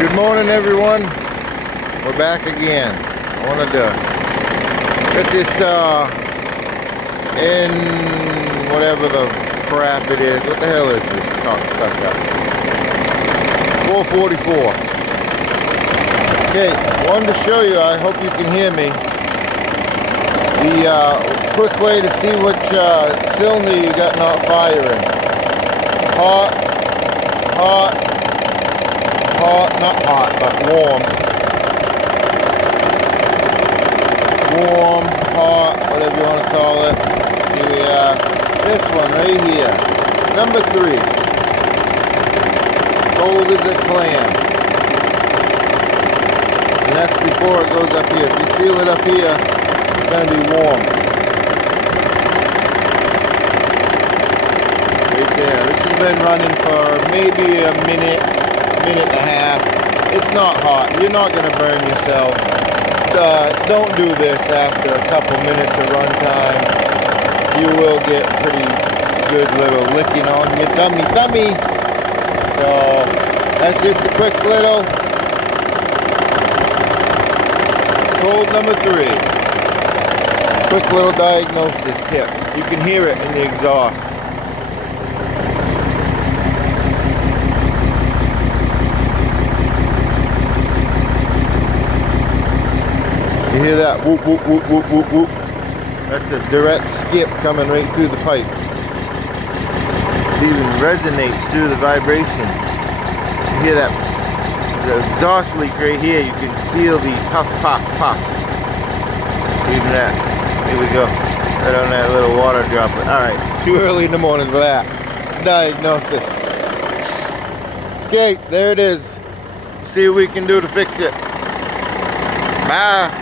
Good morning, everyone. We're back again. I wanted to get this in whatever the crap it is. What the hell is this cocksucker? 444. Okay, wanted to show you, I hope you can hear me, the quick way to see which cylinder you got not firing. Hot, not hot, but warm. Warm, hot, whatever you want to call it. Here we are. This one right here. Number 3. Cold as a clam. And that's before it goes up here. If you feel it up here, it's going to be warm. Right there. This has been running for maybe a minute and a half. It's not hot. You're not going to burn yourself. Don't do this after a couple minutes of run time. You will get pretty good little licking on your tummy. So that's just a quick little cold number 3. Quick little diagnosis tip. You can hear it in the exhaust. You hear that whoop, whoop, whoop, whoop, whoop, whoop. That's a direct skip coming right through the pipe. It even resonates through the vibrations. You hear that? The exhaust leak right here. You can feel the puff, puff, puff. Even that. Here we go. Right on that little water droplet. Alright, it's too early in the morning for that. Diagnosis. Okay, there it is. See what we can do to fix it. Bye.